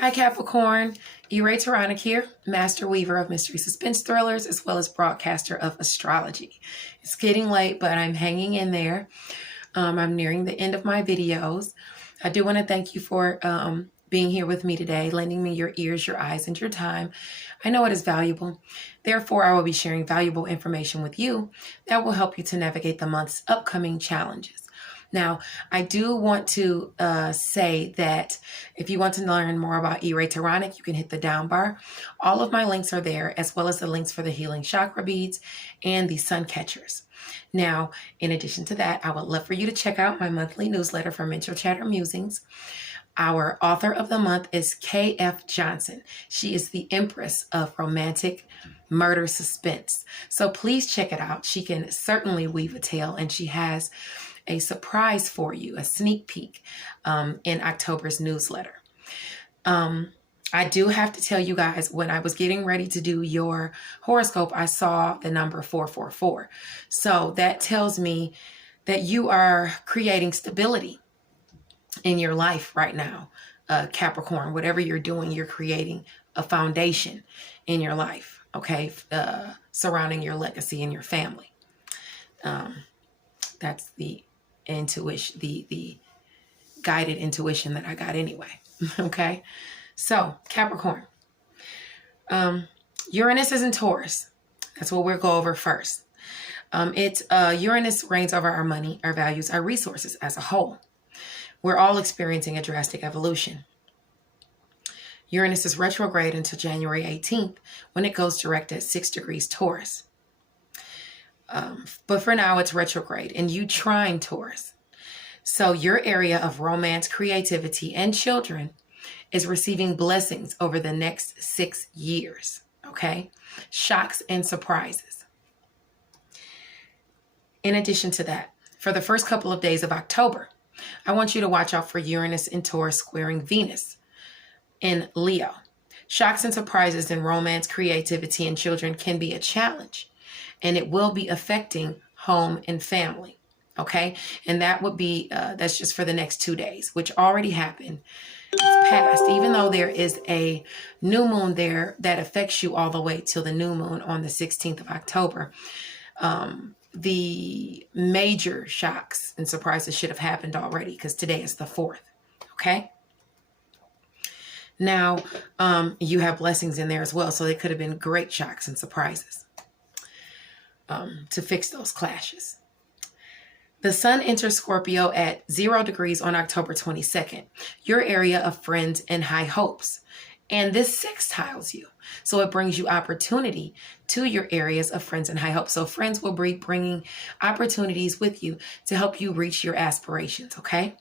Hi Capricorn, E-Ray Taronic here, master weaver of mystery suspense thrillers as well as broadcaster of astrology. It's getting late, but I'm hanging in there. I'm nearing the end of my videos. I do want to thank you for being here with me today, lending me your ears, your eyes, and your time. I know it is valuable. Therefore, I will be sharing valuable information with you that will help you to navigate the month's upcoming challenges. Now, I do want to say that if you want to learn more about E-Ray Taronic, you can hit the down bar. All of my links are there, as well as the links for the healing chakra beads and the sun catchers. Now, in addition to that, I would love for you to check out my monthly newsletter from Enchantress Musings. Our author of the month is K.F. Johnson. She is the empress of romantic murder suspense. So please check it out. She can certainly weave a tale, and she has a surprise for you, a sneak peek in October's newsletter. I do have to tell you guys, when I was getting ready to do your horoscope, I saw the number 444. So that tells me that you are creating stability in your life right now, Capricorn. Whatever you're doing, you're creating a foundation in your life, okay, surrounding your legacy and your family. That's the intuition, the guided intuition that I got anyway. Okay, so Capricorn, Uranus is in Taurus. That's what we'll go over first. Uranus reigns over our money, our values, our resources as a whole. We're all experiencing a drastic evolution. Uranus is retrograde until January 18th, when it goes direct at 6 degrees Taurus. But for now, it's retrograde, and you trine Taurus. So your area of romance, creativity, and children is receiving blessings over the next 6 years, okay? Shocks and surprises. In addition to that, for the first couple of days of October, I want you to watch out for Uranus in Taurus squaring Venus in Leo. Shocks and surprises in romance, creativity, and children can be a challenge, and it will be affecting home and family, okay? And that would be, that's just for the next 2 days, which already happened. It's past, even though there is a new moon there that affects you all the way till the new moon on the 16th of October. The major shocks and surprises should have happened already, because today is the 4th, okay? Now, you have blessings in there as well, so they could have been great shocks and surprises to fix those clashes. The sun enters Scorpio at 0 degrees on October 22nd, your area of friends and high hopes. And this sextiles you. So it brings you opportunity to your areas of friends and high hopes. So friends will be bringing opportunities with you to help you reach your aspirations, okay?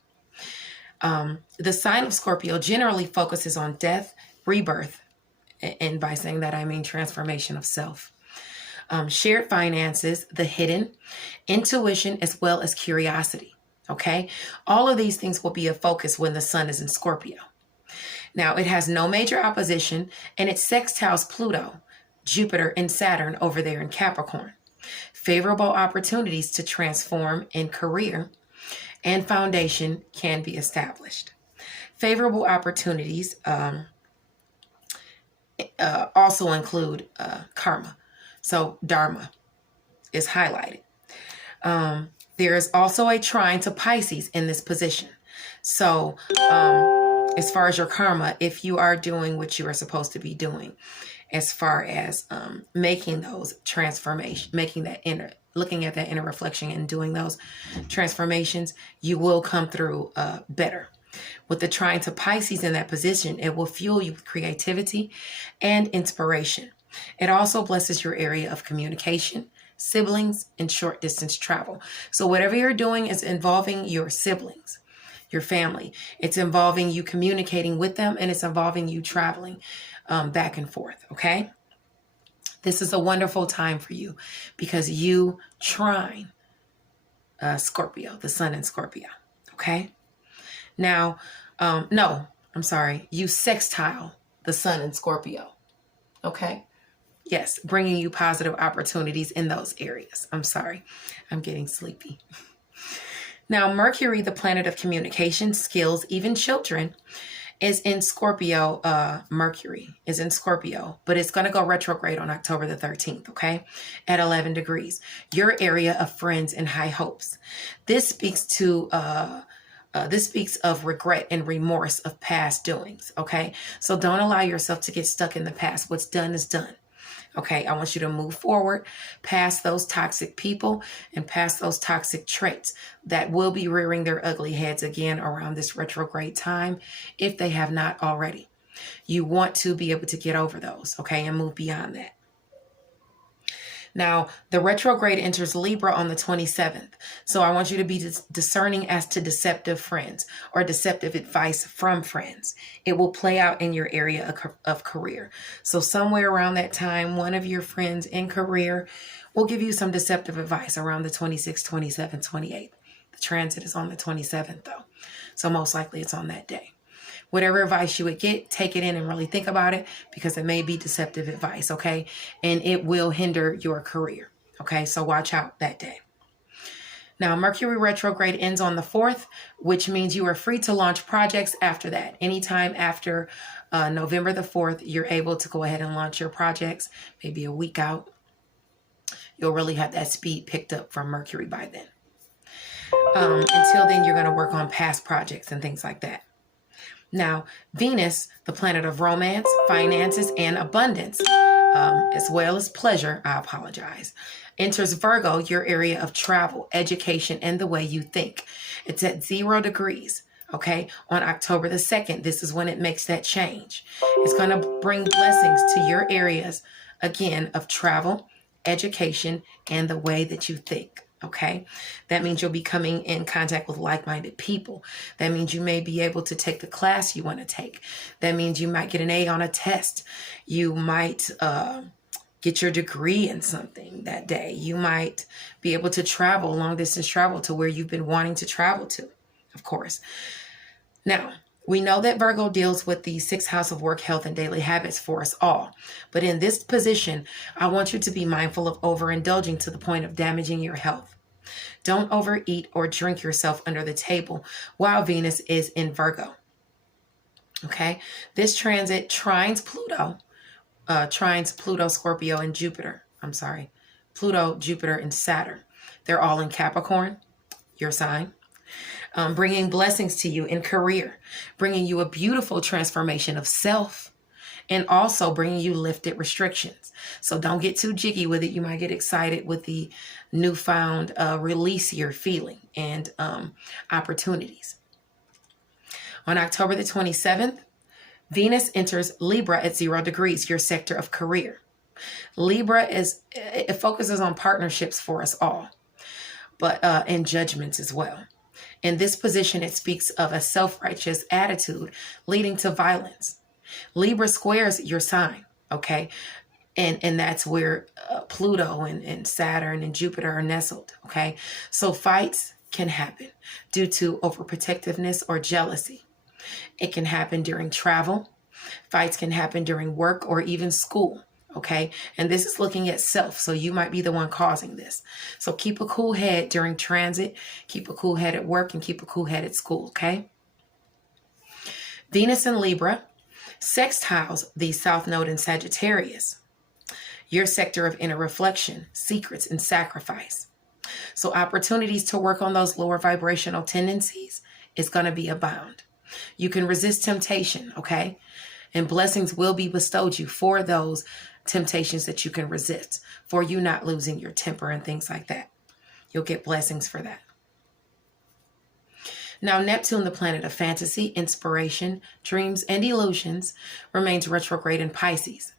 The sign of Scorpio generally focuses on death, rebirth, and by saying that I mean transformation of self. Shared finances, the hidden, intuition, as well as curiosity, okay? All of these things will be a focus when the sun is in Scorpio. Now, it has no major opposition, and it sextiles Pluto, Jupiter, and Saturn over there in Capricorn. Favorable opportunities to transform in career and foundation can be established. Favorable opportunities also include karma. So Dharma is highlighted. There is also a trine to Pisces in this position. So as far as your karma, if you are doing what you are supposed to be doing, as far as making those transformations, looking at that inner reflection and doing those transformations, you will come through better. With the trine to Pisces in that position, it will fuel you with creativity and inspiration. It also blesses your area of communication, siblings, and short distance travel. So whatever you're doing is involving your siblings, your family. It's involving you communicating with them, and it's involving you traveling back and forth, okay? This is a wonderful time for you because you trine Scorpio, the sun in Scorpio, okay? Now, you sextile the sun in Scorpio, okay? Yes, bringing you positive opportunities in those areas. I'm sorry, I'm getting sleepy. Now, Mercury, the planet of communication, skills, even children, is in Scorpio. Mercury is in Scorpio, but it's going to go retrograde on October the 13th, okay, at 11 degrees. Your area of friends and high hopes. This speaks to this speaks of regret and remorse of past doings, okay? So don't allow yourself to get stuck in the past. What's done is done. Okay, I want you to move forward past those toxic people and past those toxic traits that will be rearing their ugly heads again around this retrograde time if they have not already. You want to be able to get over those, okay, and move beyond that. Now, the retrograde enters Libra on the 27th. So I want you to be discerning as to deceptive friends or deceptive advice from friends. It will play out in your area of career. So somewhere around that time, one of your friends in career will give you some deceptive advice around the 26th, 27th, 28th. The transit is on the 27th though. So most likely it's on that day. Whatever advice you would get, take it in and really think about it because it may be deceptive advice, okay? And it will hinder your career, okay? So watch out that day. Now, Mercury retrograde ends on the 4th, which means you are free to launch projects after that. Anytime after November the 4th, you're able to go ahead and launch your projects, maybe a week out. You'll really have that speed picked up from Mercury by then. Until then, you're going to work on past projects and things like that. Now, Venus, the planet of romance, finances, and abundance, as well as pleasure, enters Virgo, your area of travel, education, and the way you think. It's at 0 degrees, okay? On October the 2nd, this is when it makes that change. It's going to bring blessings to your areas, again, of travel, education, and the way that you think. Okay, that means you'll be coming in contact with like-minded people. That means you may be able to take the class you want to take. That means you might get an A on a test. You might get your degree in something that day. You might be able to travel, long distance travel to where you've been wanting to travel to, of course. Now, we know that Virgo deals with the 6th house of work, health, and daily habits for us all. But in this position, I want you to be mindful of overindulging to the point of damaging your health. Don't overeat or drink yourself under the table while Venus is in Virgo. Okay? This transit trines Pluto, Scorpio, and Jupiter. Pluto, Jupiter, and Saturn. They're all in Capricorn, your sign. Bringing blessings to you in career, bringing you a beautiful transformation of self, and also bringing you lifted restrictions. So don't get too jiggy with it. You might get excited with the newfound release you're feeling and opportunities. On October the 27th, Venus enters Libra at 0 degrees, your sector of career. Libra it focuses on partnerships for us all, but and judgments as well. In this position, it speaks of a self-righteous attitude leading to violence. Libra squares your sign, okay? And that's where Pluto and Saturn and Jupiter are nestled, okay? So fights can happen due to overprotectiveness or jealousy. It can happen during travel. Fights can happen during work or even school. Okay, and this is looking at self, so you might be the one causing this. So keep a cool head during transit, keep a cool head at work, and keep a cool head at school, okay? Venus in Libra sextiles the South Node in Sagittarius, your sector of inner reflection, secrets, and sacrifice. So opportunities to work on those lower vibrational tendencies is going to be abound. You can resist temptation, okay? And blessings will be bestowed you for those temptations that you can resist, for you not losing your temper and things like that. You'll get blessings for that. Now, Neptune, the planet of fantasy, inspiration, dreams, and illusions, remains retrograde in Pisces.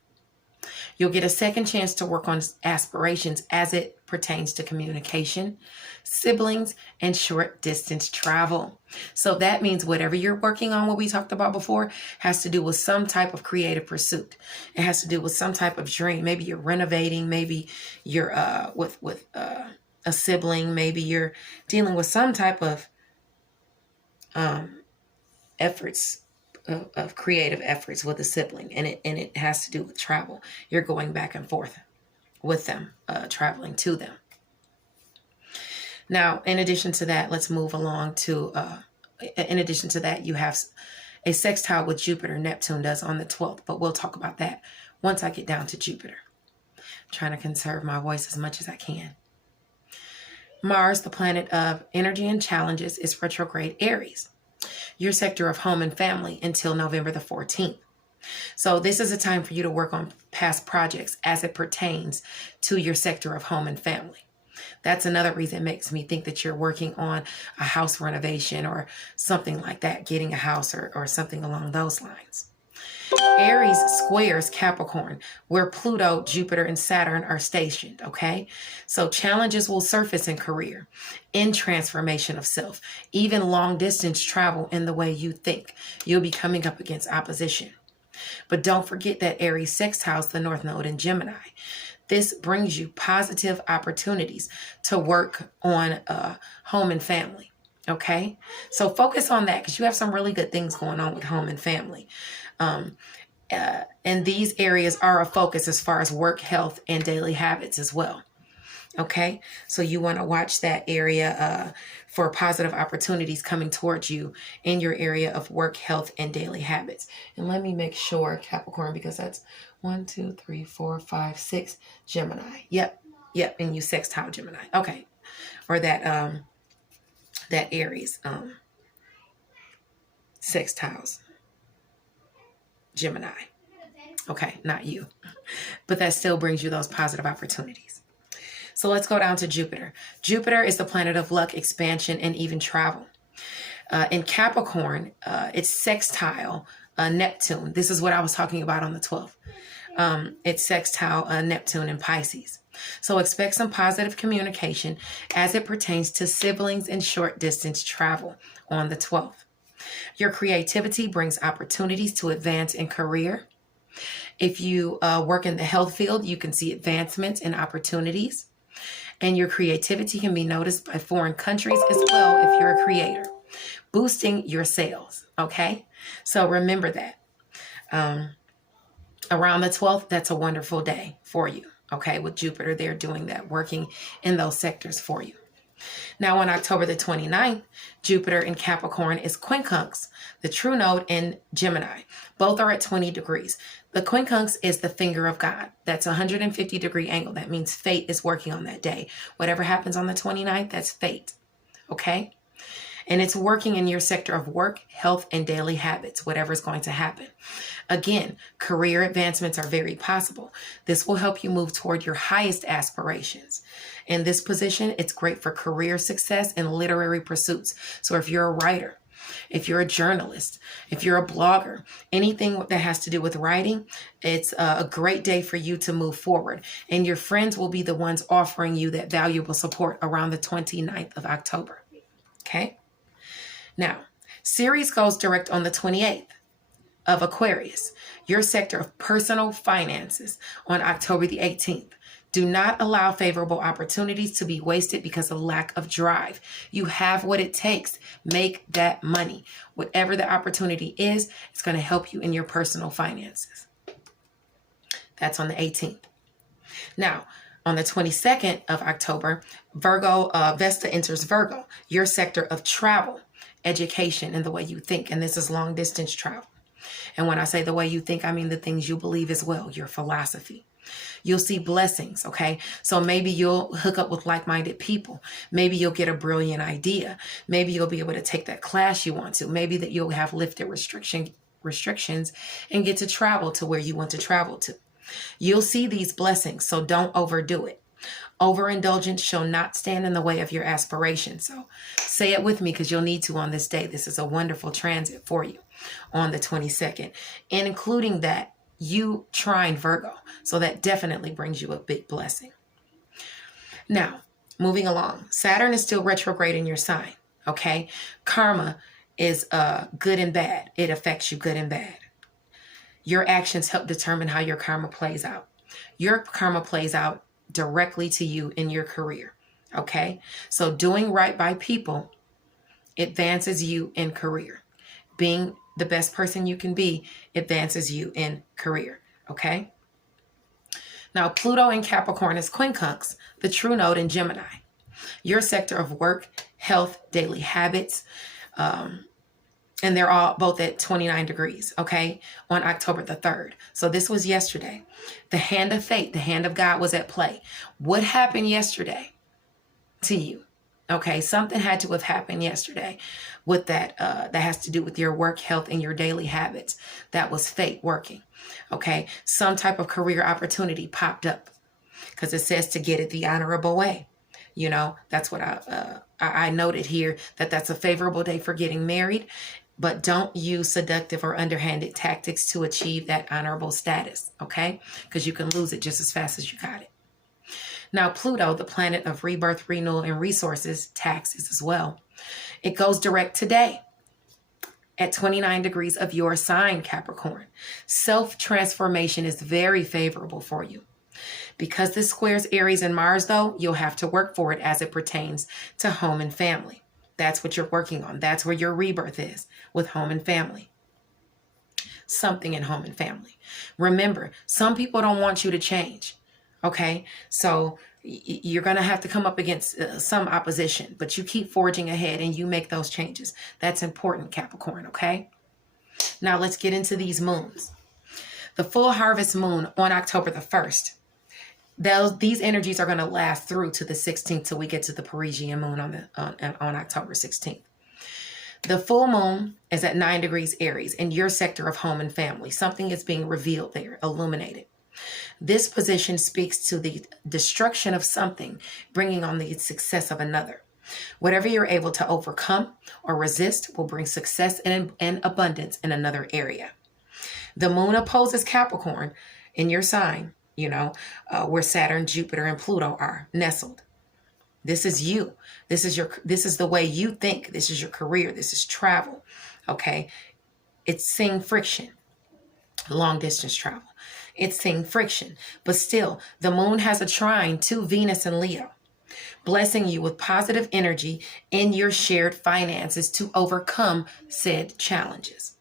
You'll get a second chance to work on aspirations as it pertains to communication, siblings, and short distance travel. So that means whatever you're working on, what we talked about before, has to do with some type of creative pursuit. It has to do with some type of dream. Maybe you're renovating, maybe you're with a sibling, maybe you're dealing with some type of efforts of creative efforts with a sibling, and it has to do with travel. You're going back and forth with them, traveling to them. Now, in addition to that, let's move along to, in addition to that, you have a sextile with Jupiter, Neptune does on the 12th, but we'll talk about that once I get down to Jupiter. I'm trying to conserve my voice as much as I can. Mars, the planet of energy and challenges, is retrograde Aries, your sector of home and family, until November the 14th. So this is a time for you to work on past projects as it pertains to your sector of home and family. That's another reason it makes me think that you're working on a house renovation or something like that, getting a house or something along those lines. Aries squares Capricorn, where Pluto, Jupiter, and Saturn are stationed, okay? So challenges will surface in career, in transformation of self, even long-distance travel in the way you think. You'll be coming up against opposition. But don't forget that Aries sextiles the North Node in Gemini. This brings you positive opportunities to work on home and family, okay? So focus on that because you have some really good things going on with home and family. And these areas are a focus as far as work, health, and daily habits as well. Okay, so you want to watch that area for positive opportunities coming towards you in your area of work, health, and daily habits. And let me make sure, Capricorn, because that's 1, 2, 3, 4, 5, 6 Gemini. Yep, and you sextile Gemini. Okay, or that Aries sextiles Gemini. Okay, not you, but that still brings you those positive opportunities. So let's go down to Jupiter. Jupiter is the planet of luck, expansion, and even travel. In Capricorn, it's sextile Neptune. This is what I was talking about on the 12th. It's sextile Neptune in Pisces. So expect some positive communication as it pertains to siblings and short distance travel on the 12th. Your creativity brings opportunities to advance in career. If you work in the health field, you can see advancements and opportunities. And your creativity can be noticed by foreign countries as well if you're a creator, boosting your sales, okay? So remember that. Around the 12th, that's a wonderful day for you, okay? With Jupiter there doing that, working in those sectors for you. Now on October the 29th, Jupiter in Capricorn is quincunx, the true node in Gemini. Both are at 20 degrees. The quincunx is the finger of God. That's a 150-degree angle. That means fate is working on that day. Whatever happens on the 29th, that's fate, okay? And it's working in your sector of work, health, and daily habits, whatever is going to happen. Again, career advancements are very possible. This will help you move toward your highest aspirations. In this position, it's great for career success and literary pursuits. So if you're a writer, if you're a journalist, if you're a blogger, anything that has to do with writing, it's a great day for you to move forward. And your friends will be the ones offering you that valuable support around the 29th of October. Okay? Now, Ceres goes direct on the 28th of Aquarius, your sector of personal finances, on October the 18th. Do not allow favorable opportunities to be wasted because of lack of drive. You have what it takes. Make that money. Whatever the opportunity is, it's going to help you in your personal finances. That's on the 18th. Now, on the 22nd of October, Vesta enters Virgo, your sector of travel, education, and the way you think. And this is long distance travel. And when I say the way you think, I mean the things you believe as well, your philosophy. You'll see blessings, okay? So maybe you'll hook up with like-minded people. Maybe you'll get a brilliant idea. Maybe you'll be able to take that class you want to. Maybe that you'll have lifted restrictions and get to travel to where you want to travel to. You'll see these blessings, so don't overdo it. Overindulgence shall not stand in the way of your aspirations. So say it with me because you'll need to on this day. This is a wonderful transit for you on the 22nd, and including that, you trine Virgo. So that definitely brings you a big blessing. Now, moving along, Saturn is still retrograde in your sign, okay? Karma is good and bad. It affects you good and bad. Your actions help determine how your karma plays out. Your karma plays out directly to you in your career, okay? So doing right by people advances you in career. Being the best person you can be advances you in career, okay? Now, Pluto in Capricorn is quincunx, the true node in Gemini. Your sector of work, health, daily habits, And they're all both at 29 degrees, okay, on October the 3rd. So this was yesterday. The hand of fate, the hand of God was at play. What happened yesterday to you? Okay, something had to have happened yesterday with that. That has to do with your work, health, and your daily habits. That was fate working. Okay, some type of career opportunity popped up because it says to get it the honorable way. You know, that's what I noted here, that that's a favorable day for getting married, but don't use seductive or underhanded tactics to achieve that honorable status, okay? Because you can lose it just as fast as you got it. Now, Pluto, the planet of rebirth, renewal, and resources, taxes as well. It goes direct today at 29 degrees of your sign, Capricorn. Self-transformation is very favorable for you. Because this squares Aries and Mars, though, you'll have to work for it as it pertains to home and family. That's what you're working on. That's where your rebirth is, with home and family. Something in home and family. Remember, some people don't want you to change. Okay, so you're going to have to come up against some opposition, but you keep forging ahead and you make those changes. That's important, Capricorn, okay? Now let's get into these moons. The full harvest moon on October the 1st. These energies are going to last through to the 16th till we get to the Parisian moon on October 16th. The full moon is at 9 degrees Aries in your sector of home and family. Something is being revealed there, illuminated. This position speaks to the destruction of something, bringing on the success of another. Whatever you're able to overcome or resist will bring success and abundance in another area. The moon opposes Capricorn in your sign, you know, where Saturn, Jupiter, and Pluto are nestled. This is you. This is the way you think. This is your career. This is travel. Okay. It's seeing friction, long distance travel. It's seeing friction, but still the moon has a trine to Venus and Leo, blessing you with positive energy in your shared finances to overcome said challenges.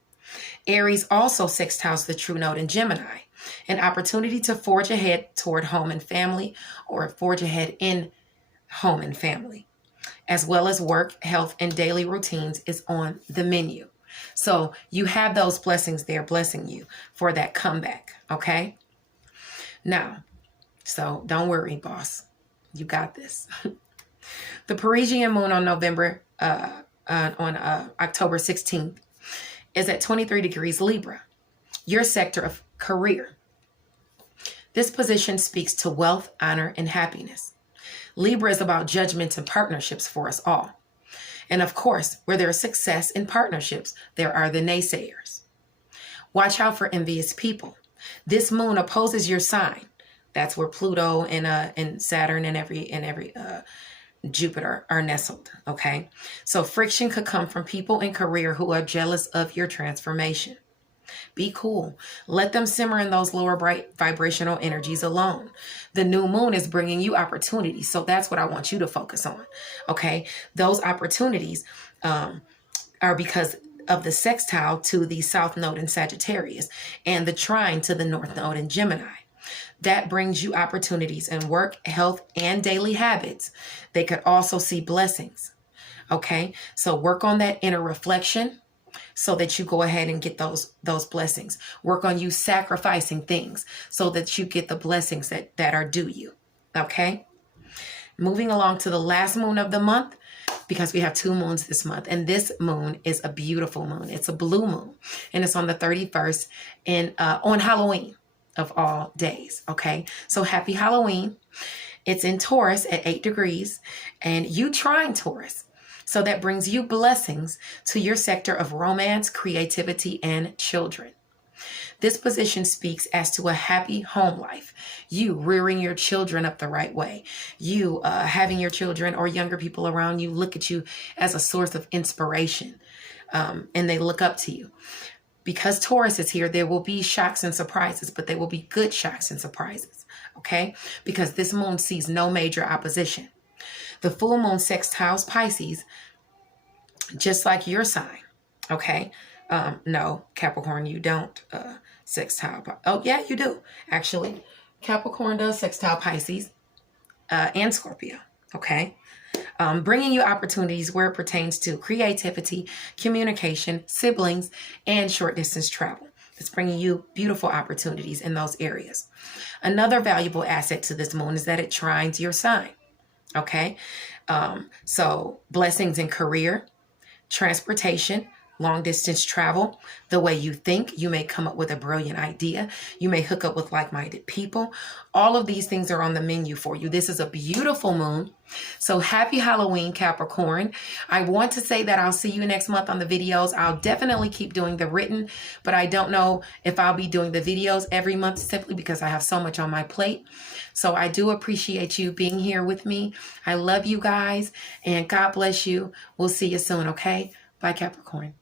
Aries also sextiles the true node in Gemini, an opportunity to forge ahead toward home and family, or forge ahead in home and family, as well as work, health, and daily routines is on the menu. So you have those blessings there blessing you for that comeback, okay? Now, so don't worry, boss. You got this. The Parisian moon on October 16th is at 23 degrees Libra, your sector of career. This position speaks to wealth, honor, and happiness. Libra is about judgments and partnerships for us all. And of course, where there is success in partnerships, there are the naysayers. Watch out for envious people. This moon opposes your sign. That's where Pluto and Saturn and every Jupiter are nestled. Okay, so friction could come from people in career who are jealous of your transformation. Be cool. Let them simmer in those lower bright vibrational energies alone. The new moon is bringing you opportunities. So that's what I want you to focus on. Okay. Those opportunities are because of the sextile to the south node in Sagittarius and the trine to the north node in Gemini. That brings you opportunities in work, health, and daily habits. They could also see blessings. Okay. So work on that inner reflection, so that you go ahead and get those blessings. Work on you sacrificing things so that you get the blessings that are due you. Okay? Moving along to the last moon of the month, because we have 2 moons this month. And this moon is a beautiful moon. It's a blue moon. And it's on the 31st on Halloween of all days. Okay? So happy Halloween. It's in Taurus at 8 degrees. And you trine Taurus. So that brings you blessings to your sector of romance, creativity, and children. This position speaks as to a happy home life. You rearing your children up the right way. You having your children or younger people around you look at you as a source of inspiration. And they look up to you. Because Taurus is here, there will be shocks and surprises, but they will be good shocks and surprises. Okay? Because this moon sees no major opposition. The full moon sextiles Pisces, just like your sign. Okay. No, Capricorn, you don't sextile. Oh, yeah, you do. Actually, Capricorn does sextile Pisces and Scorpio. Okay. bringing you opportunities where it pertains to creativity, communication, siblings, and short distance travel. It's bringing you beautiful opportunities in those areas. Another valuable asset to this moon is that it trines your sign. Okay. So blessings in career, transportation, long distance travel, the way you think. You may come up with a brilliant idea. You may hook up with like-minded people. All of these things are on the menu for you. This is a beautiful moon. So happy Halloween, Capricorn. I want to say that I'll see you next month on the videos. I'll definitely keep doing the written, but I don't know if I'll be doing the videos every month simply because I have so much on my plate. So I do appreciate you being here with me. I love you guys, and God bless you. We'll see you soon, okay? Bye, Capricorn.